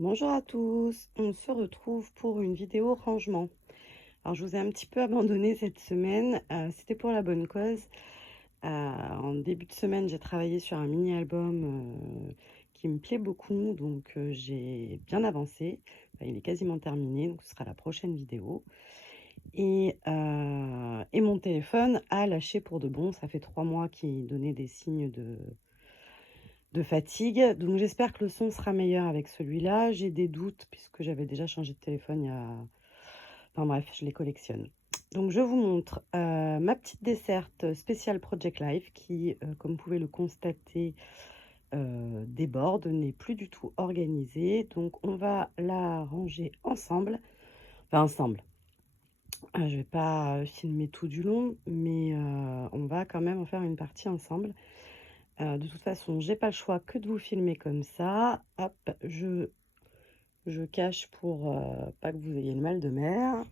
Bonjour à tous, on se retrouve pour une vidéo rangement. Alors je vous ai un petit peu abandonné cette semaine, c'était pour la bonne cause. En début de semaine, j'ai travaillé sur un mini-album qui me plaît beaucoup, donc j'ai bien avancé. Enfin, il est quasiment terminé, donc ce sera la prochaine vidéo. Et mon téléphone a lâché pour de bon, ça fait 3 mois qu'il donnait des signes de fatigue. Donc j'espère que le son sera meilleur avec celui-là. J'ai des doutes puisque j'avais déjà changé de téléphone il y a... Enfin bref, je les collectionne. Donc je vous montre ma petite desserte spéciale Project Life qui, comme vous pouvez le constater, déborde, n'est plus du tout organisée. Donc on va la ranger ensemble. Enfin ensemble. Je vais pas filmer tout du long, mais on va quand même en faire une partie ensemble. De toute façon, j'ai pas le choix que de vous filmer comme ça. Hop, je cache pour pas que vous ayez le mal de mer.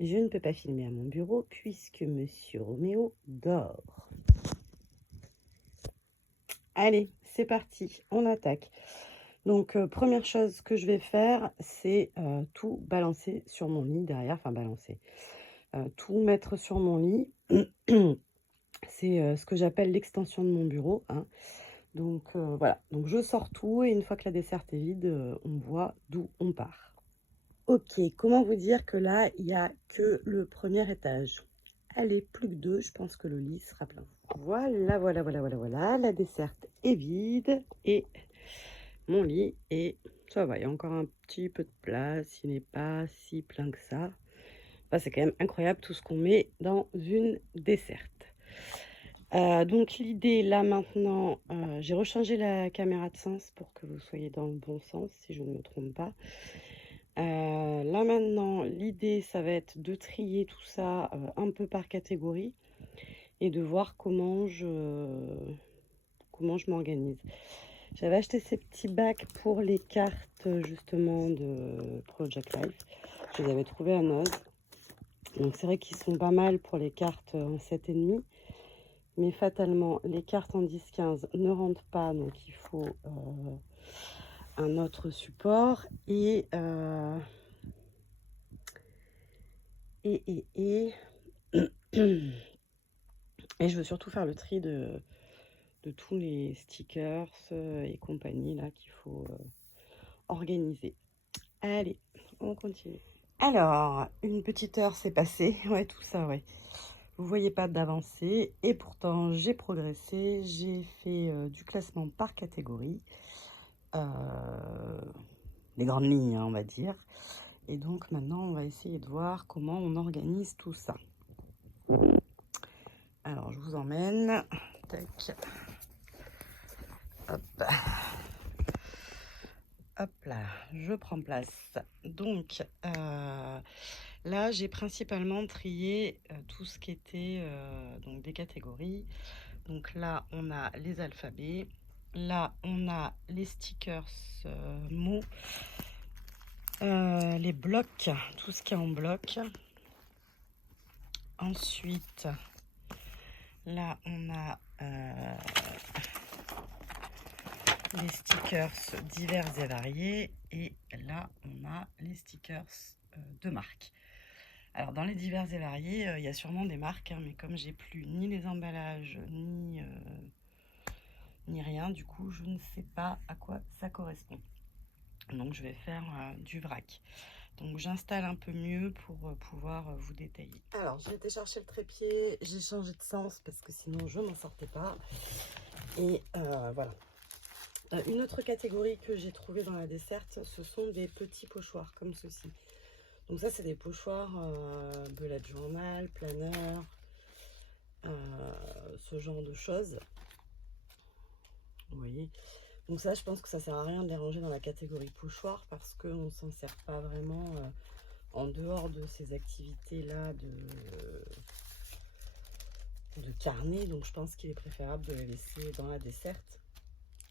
Je ne peux pas filmer à mon bureau puisque Monsieur Roméo dort. Allez, c'est parti, on attaque. Donc, première chose que je vais faire, c'est tout balancer sur mon lit derrière. Enfin, balancer. Tout mettre sur mon lit. C'est ce que j'appelle l'extension de mon bureau, hein. Donc voilà, donc je sors tout et une fois que la desserte est vide, on voit d'où on part. Ok, comment vous dire que là, il n'y a que le premier étage. Allez, plus que deux, je pense que le lit sera plein. Voilà, voilà, voilà, voilà, voilà, la desserte est vide et mon lit est... Ça va, il y a encore un petit peu de place, il n'est pas si plein que ça. Enfin, c'est quand même incroyable tout ce qu'on met dans une desserte. Donc l'idée là maintenant, j'ai rechangé la caméra de sens pour que vous soyez dans le bon sens si je ne me trompe pas. Là maintenant l'idée ça va être de trier tout ça un peu par catégorie et de voir comment je m'organise. J'avais acheté ces petits bacs pour les cartes justement de Project Life. Je les avais trouvés à Noz. Donc c'est vrai qu'ils sont pas mal pour les cartes en 7,5. Mais fatalement, les cartes en 10-15 ne rentrent pas, donc il faut un autre support. Et je veux surtout faire le tri de tous les stickers et compagnie là qu'il faut organiser. Allez, on continue. Alors, une petite heure s'est passée. Ouais, tout ça, ouais. Vous voyez pas d'avancée et pourtant j'ai progressé. J'ai fait du classement par catégorie. Les grandes lignes, hein, on va dire. Et donc maintenant, on va essayer de voir comment on organise tout ça. Alors, je vous emmène. Tac. Hop. Hop là, je prends place. Donc, là, j'ai principalement trié tout ce qui était donc des catégories. Donc là, on a les alphabets. Là, on a les stickers mots. Les blocs, tout ce qui est en bloc. Ensuite, là, on a les stickers divers et variés. Et là, on a les stickers de marque. Alors, dans les divers et variés, il y a sûrement des marques, hein, mais comme j'ai plus ni les emballages, ni rien, du coup, je ne sais pas à quoi ça correspond. Donc, je vais faire du vrac. Donc j'installe un peu mieux pour pouvoir vous détailler. Alors j'ai été chercher le trépied, j'ai changé de sens parce que sinon je m'en sortais pas. Et voilà. Une autre catégorie que j'ai trouvée dans la desserte, ce sont des petits pochoirs comme ceci. Donc ça c'est des pochoirs bullet journal, planeur, ce genre de choses. Vous voyez. Donc ça je pense que ça sert à rien de les ranger dans la catégorie pochoir parce qu'on ne s'en sert pas vraiment en dehors de ces activités-là de carnet. Donc je pense qu'il est préférable de les laisser dans la desserte.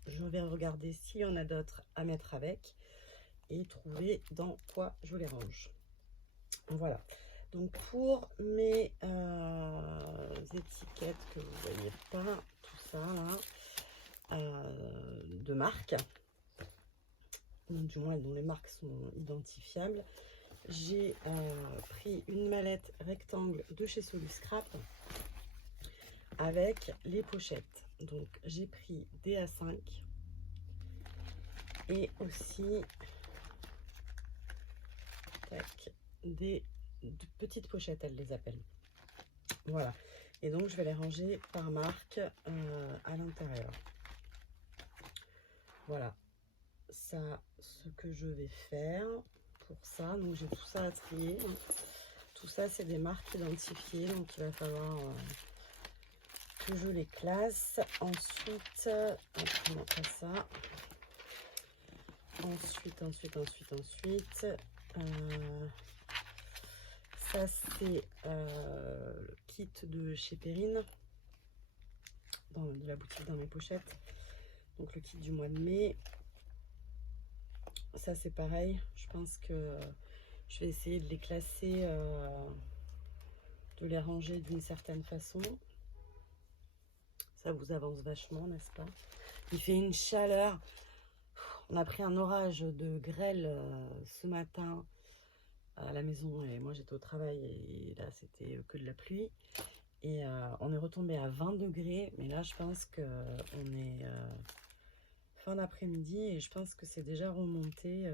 Je vais regarder s'il y en a d'autres à mettre avec et trouver dans quoi je les range. Voilà. Donc pour mes étiquettes que vous voyez pas, tout ça là, de marque. du moins dont les marques sont identifiables. J'ai pris une mallette rectangle de chez Soluscrap avec les pochettes. Donc j'ai pris des A5 et aussi tac, des petites pochettes, elles les appellent. Voilà. Et donc je vais les ranger par marque à l'intérieur. Voilà. Ça, ce que je vais faire pour ça. Donc j'ai tout ça à trier. Tout ça, c'est des marques identifiées. Donc il va falloir que je les classe. Ensuite, non, pas ça. Ensuite. Ça, c'est le kit de chez Perrine, de la boutique dans mes pochettes. Donc le kit du mois de mai. Ça, c'est pareil. Je pense que je vais essayer de les classer, de les ranger d'une certaine façon. Ça vous avance vachement, n'est-ce pas? Il fait une chaleur. On a pris un orage de grêle ce matin à la maison et moi j'étais au travail et là c'était que de la pluie et on est retombé à 20 degrés, mais là je pense que on est fin d'après-midi et je pense que c'est déjà remonté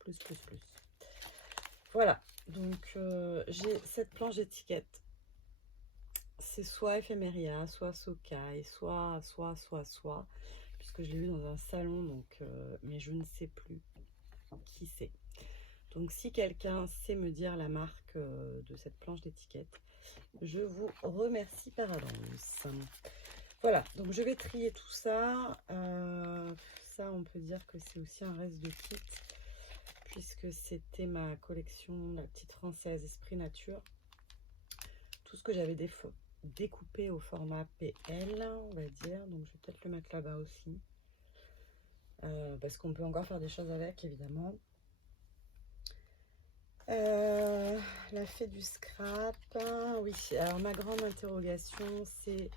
plus. Voilà, donc j'ai cette planche d'étiquette. C'est soit Ephemeria, soit Sokai, soit, puisque je l'ai vu dans un salon, donc, mais je ne sais plus qui c'est. Donc si quelqu'un sait me dire la marque de cette planche d'étiquette, je vous remercie par avance. Voilà, donc je vais trier tout ça. Ça, on peut dire que c'est aussi un reste de kit, puisque c'était ma collection, la petite française Esprit Nature. Tout ce que j'avais découpé au format PL, on va dire. Donc je vais peut-être le mettre là-bas aussi. Parce qu'on peut encore faire des choses avec, évidemment. La fée du scrap, oui. Alors ma grande interrogation, c'est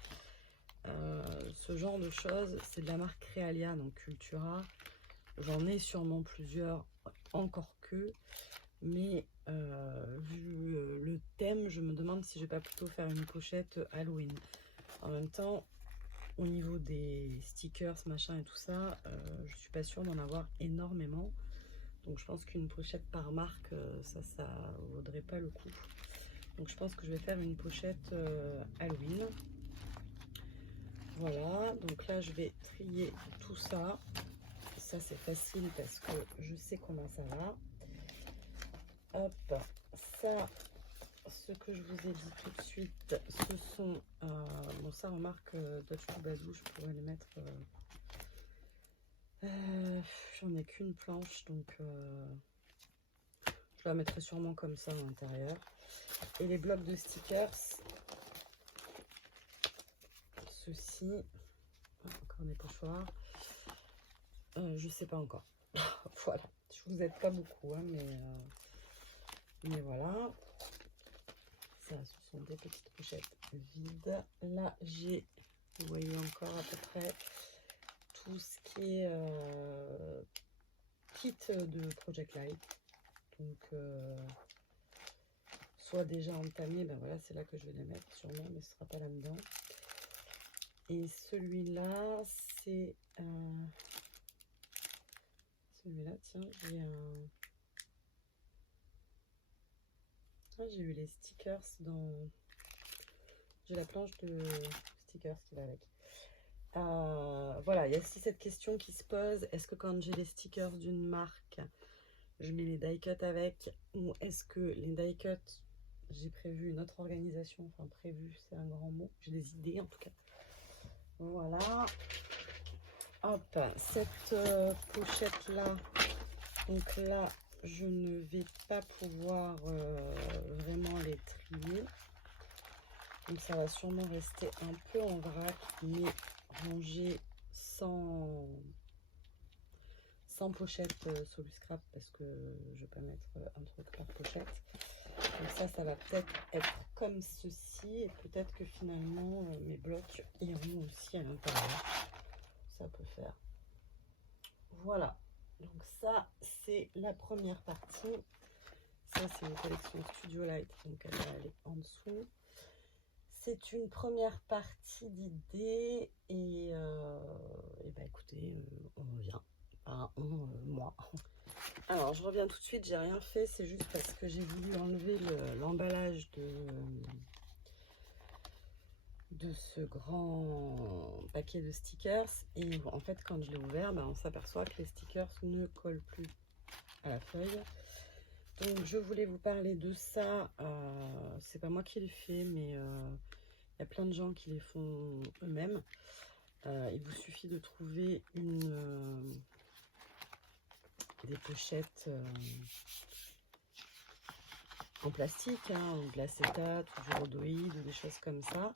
ce genre de choses. C'est de la marque Realia, donc Cultura. J'en ai sûrement plusieurs, encore que. Mais vu le thème, je me demande si je vais pas plutôt faire une pochette Halloween. En même temps, au niveau des stickers, machin et tout ça, je suis pas sûre d'en avoir énormément. Donc je pense qu'une pochette par marque, ça vaudrait pas le coup. Donc je pense que je vais faire une pochette Halloween. Voilà, donc là je vais trier tout ça. Ça c'est facile parce que je sais comment ça va. Hop, ça, ce que je vous ai dit tout de suite, ce sont... bon ça en marque Dodge to Bazou, je pourrais les mettre... j'en ai qu'une planche, donc je la mettrai sûrement comme ça à l'intérieur. Et les blocs de stickers, ceci, encore des pochoirs, je sais pas encore. Voilà, je vous aide pas beaucoup, hein, mais voilà. Ça, ce sont des petites pochettes vides. Là, j'ai, vous voyez encore à peu près tout ce qui est kit de Project Light. Donc, soit déjà entamé, ben voilà, c'est là que je vais les mettre sûrement, mais ce sera pas là-dedans. Et celui-là, c'est celui-là, tiens, j'ai un... Ah, j'ai eu les stickers dans... J'ai la planche de stickers qui va avec. Voilà, il y a aussi cette question qui se pose. Est-ce que quand j'ai les stickers d'une marque, je mets les die cuts avec? Ou est-ce que les die cuts, j'ai prévu une autre organisation? Enfin, prévu, c'est un grand mot. J'ai des idées en tout cas. Voilà. Hop, cette pochette-là. Donc là, je ne vais pas pouvoir vraiment les trier. Donc ça va sûrement rester un peu en vrac, mais rangé sans pochette Soluscrap parce que je vais pas mettre un truc par pochette. Donc ça va peut-être être comme ceci et peut-être que finalement mes blocs iront aussi à l'intérieur. Ça peut faire. Voilà. Donc ça, c'est la première partie. Ça, c'est une collection Studio Light, donc elle va aller en dessous. C'est une première partie d'idées et bah écoutez, on revient. Enfin, moi. Alors, je reviens tout de suite, j'ai rien fait, c'est juste parce que j'ai voulu enlever l'emballage de ce grand paquet de stickers. Et en fait, quand je l'ai ouvert, bah, on s'aperçoit que les stickers ne collent plus à la feuille. Donc, je voulais vous parler de ça. C'est pas moi qui l'ai fait, mais il y a plein de gens qui les font eux-mêmes. Il vous suffit de trouver des pochettes en plastique, hein, ou de l'acétate, ou du rhodoïde, ou des choses comme ça,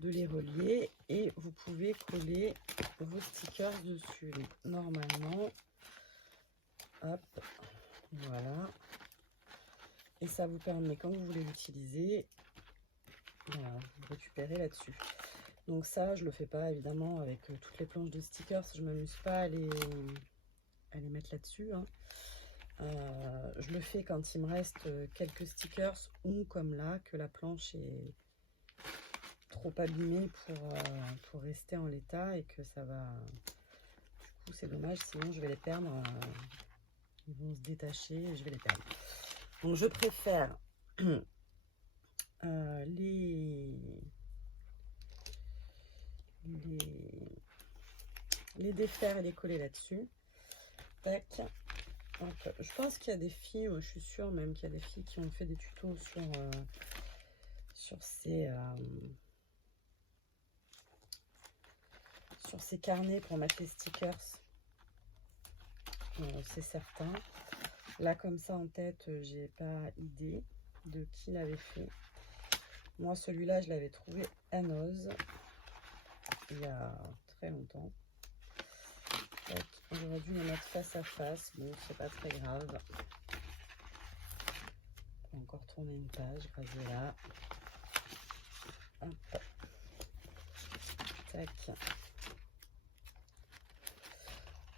de les relier et vous pouvez coller vos stickers dessus. Donc, normalement, hop, voilà. Et ça vous permet, quand vous voulez l'utiliser, voilà, vous récupérez là-dessus. Donc ça, je le fais pas évidemment avec toutes les planches de stickers. Je m'amuse pas à les mettre là-dessus. Hein. Je le fais quand il me reste quelques stickers ou comme là, que la planche est trop abîmée pour rester en l'état et que ça va... Du coup, c'est dommage, sinon je vais les perdre. Ils vont se détacher et je vais les perdre. Donc, je préfère les défaire et les coller là-dessus. Tac. Donc, je pense qu'il y a des filles, je suis sûre même qu'il y a des filles qui ont fait des tutos sur ces carnets pour mettre les stickers. C'est certain. Là, comme ça en tête, j'ai pas idée de qui l'avait fait. Moi, celui-là, je l'avais trouvé à Noz il y a très longtemps. J'aurais dû le mettre face à face, bon, c'est pas très grave. On va encore tourner une page, raser là. Hop. Tac.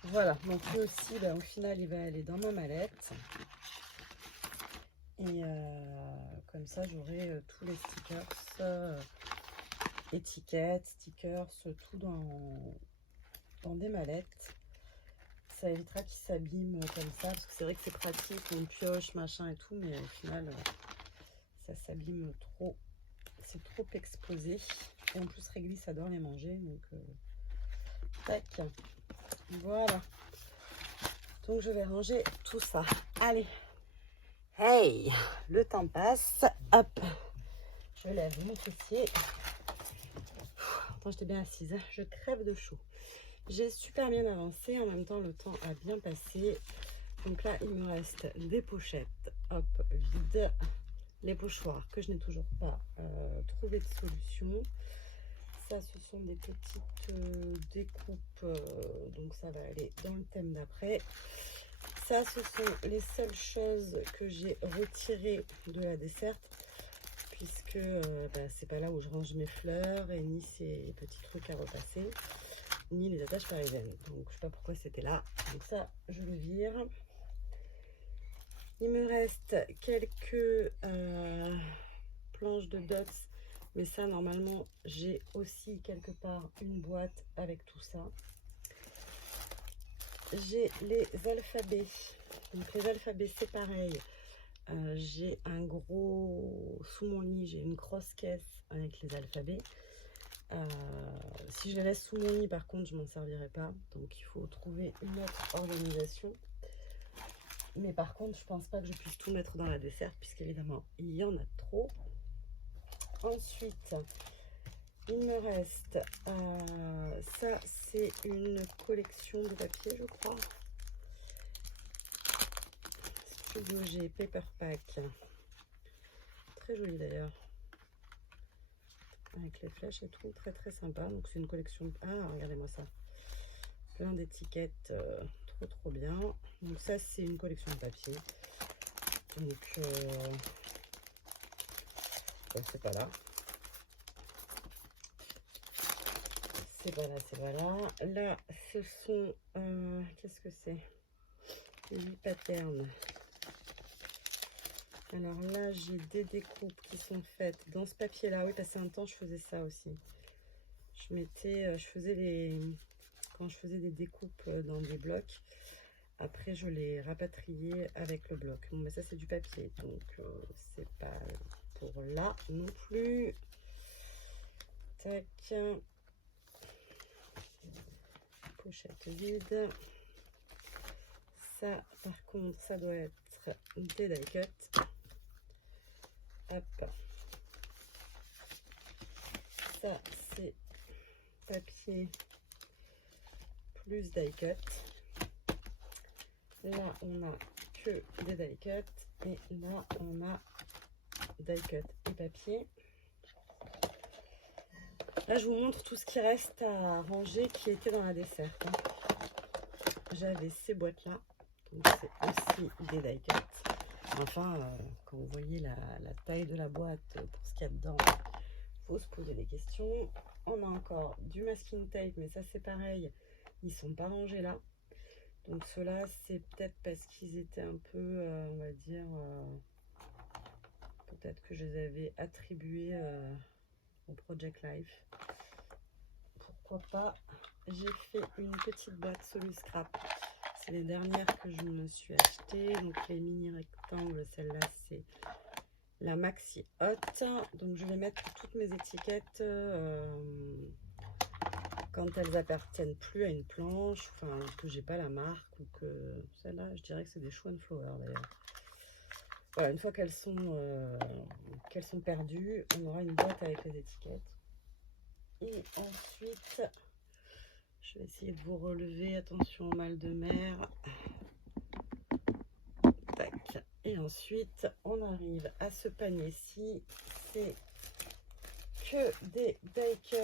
Voilà, donc lui aussi, bah, au final, il va aller dans ma mallette. Et comme ça, j'aurai tous les stickers, étiquettes, stickers, tout dans des mallettes. Ça évitera qu'ils s'abîment comme ça, parce que c'est vrai que c'est pratique, on pioche, machin et tout, mais au final, ça s'abîme trop. C'est trop exposé. Et en plus, Réglisse adore les manger, donc tac. Voilà. Donc, je vais ranger tout ça. Allez. Hey, le temps passe. Hop. Je lève mon fessier. Attends, j'étais bien assise. Je crève de chaud. J'ai super bien avancé. En même temps, le temps a bien passé. Donc là, il me reste des pochettes. Hop, vides. Les pochoirs que je n'ai toujours pas trouvé de solution. Ça, ce sont des petites découpes. Donc ça va aller dans le thème d'après. Ça, ce sont les seules choses que j'ai retirées de la desserte, puisque c'est pas là où je range mes fleurs, et ni ces petits trucs à repasser, ni les attaches parisiennes. Donc, je sais pas pourquoi c'était là. Donc ça, je le vire. Il me reste quelques planches de dots, mais ça, normalement, j'ai aussi quelque part une boîte avec tout ça. J'ai les alphabets. Donc les alphabets, c'est pareil. J'ai un gros... Sous mon lit, j'ai une grosse caisse avec les alphabets. Si je les laisse sous mon lit, par contre, je m'en servirai pas. Donc il faut trouver une autre organisation. Mais par contre, je pense pas que je puisse tout mettre dans la desserte, puisqu'évidemment, il y en a trop. Ensuite, il me reste... ça, c'est une collection de papier, je crois. Studio G Paper Pack. Très joli d'ailleurs. Avec les flèches et tout, très très sympa. Donc c'est une collection... Ah, regardez-moi ça. Plein d'étiquettes, trop trop bien. Donc ça, c'est une collection de papier. Donc, c'est pas là. C'est pas là, c'est pas là. Là, ce sont... qu'est-ce que c'est? 8 patterns. Alors là, j'ai des découpes qui sont faites dans ce papier-là. Oui, passé un temps, je faisais ça aussi. Je faisais quand je faisais des découpes dans des blocs, après je les rapatriais avec le bloc. Bon, mais ça c'est du papier, donc c'est pas pour là non plus. Tac. Pochette vide. Ça, par contre, ça doit être des die cut. Hop. Ça, c'est papier plus die cut. Là, on a que des die cut. Et là, on a die cut et papier. Là, je vous montre tout ce qui reste à ranger qui était dans la desserte. J'avais ces boîtes-là. Donc, c'est aussi des die cut. Enfin, quand vous voyez la taille de la boîte pour ce qu'il y a dedans, il faut se poser des questions. On a encore du masking tape, mais ça c'est pareil, ils sont pas rangés là. Donc ceux-là, c'est peut-être parce qu'ils étaient un peu, on va dire, peut-être que je les avais attribués au Project Life. Pourquoi pas. J'ai fait une petite boîte Solu Scrap. C'est les dernières que je me suis achetées. Donc les mini rectangles, celle-là c'est la Maxi Hot. Donc je vais mettre toutes mes étiquettes quand elles appartiennent plus à une planche, enfin que j'ai pas la marque, ou que celle-là je dirais que c'est des Show and Flower d'ailleurs. Voilà, une fois qu'elles sont perdues, on aura une boîte avec les étiquettes. Et ensuite, je vais essayer de vous relever, attention au mal de mer. Tac. Et ensuite, on arrive à ce panier-ci. C'est que des die cuts,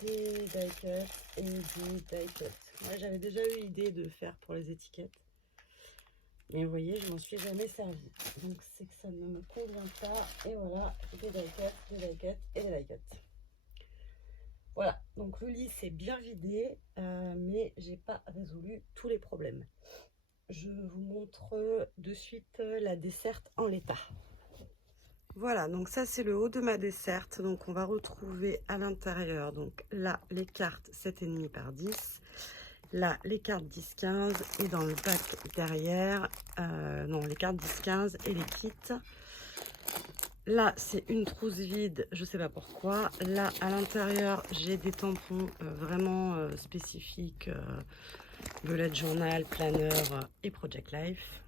des die cuts et des die cuts. Moi, j'avais déjà eu l'idée de faire pour les étiquettes. Mais vous voyez, je m'en suis jamais servi. Donc, c'est que ça ne me convient pas. Et voilà, des die cuts, des die cuts et des die cuts. Voilà, donc le lit c'est bien vidé, mais j'ai pas résolu tous les problèmes. Je vous montre de suite la desserte en l'état. Voilà, donc ça c'est le haut de ma desserte. Donc on va retrouver à l'intérieur, donc là les cartes 7,5 par 10. Là les cartes 10-15 et dans le bac derrière, non les cartes 10-15 et les kits. Là, c'est une trousse vide, je sais pas pourquoi. Là, à l'intérieur, j'ai des tampons vraiment spécifiques, bullet journal, planeur et Project Life.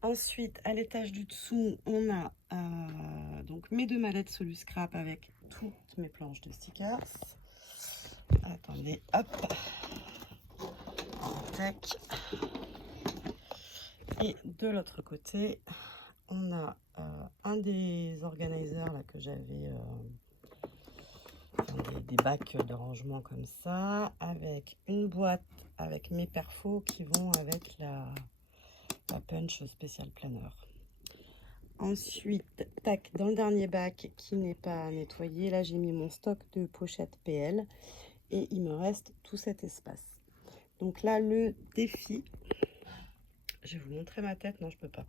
Ensuite, à l'étage du dessous, on a donc mes 2 mallettes Solu Scrap avec toutes mes planches de stickers. Attendez, hop. Tac. Et de l'autre côté, on a un des organisers là que j'avais, des bacs de rangement comme ça, avec une boîte avec mes perfos qui vont avec la punch spécial planeur. Ensuite, tac, dans le dernier bac qui n'est pas nettoyé, là j'ai mis mon stock de pochettes PL et il me reste tout cet espace. Donc là, le défi, je vais vous montrer ma tête, non je peux pas.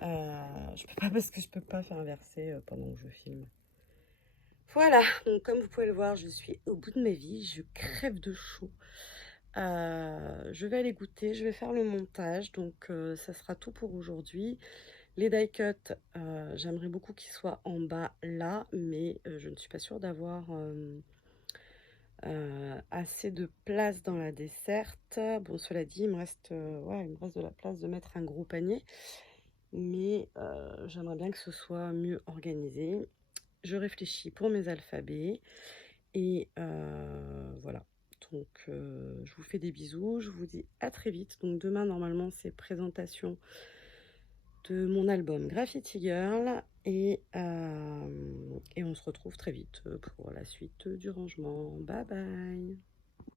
Je peux pas parce que je peux pas faire inverser pendant que je filme. Voilà, donc comme vous pouvez le voir, je suis au bout de ma vie, je crève de chaud. Je vais aller goûter, je vais faire le montage, donc ça sera tout pour aujourd'hui. Les die cuts, j'aimerais beaucoup qu'ils soient en bas là, mais je ne suis pas sûre d'avoir assez de place dans la desserte. Bon, cela dit, il me reste de la place de mettre un gros panier, mais j'aimerais bien que ce soit mieux organisé. Je réfléchis pour mes alphabets et voilà. Donc je vous fais des bisous, je vous dis à très vite. Donc demain normalement c'est présentation de mon album Graffiti Girl et on se retrouve très vite pour la suite du rangement. Bye bye.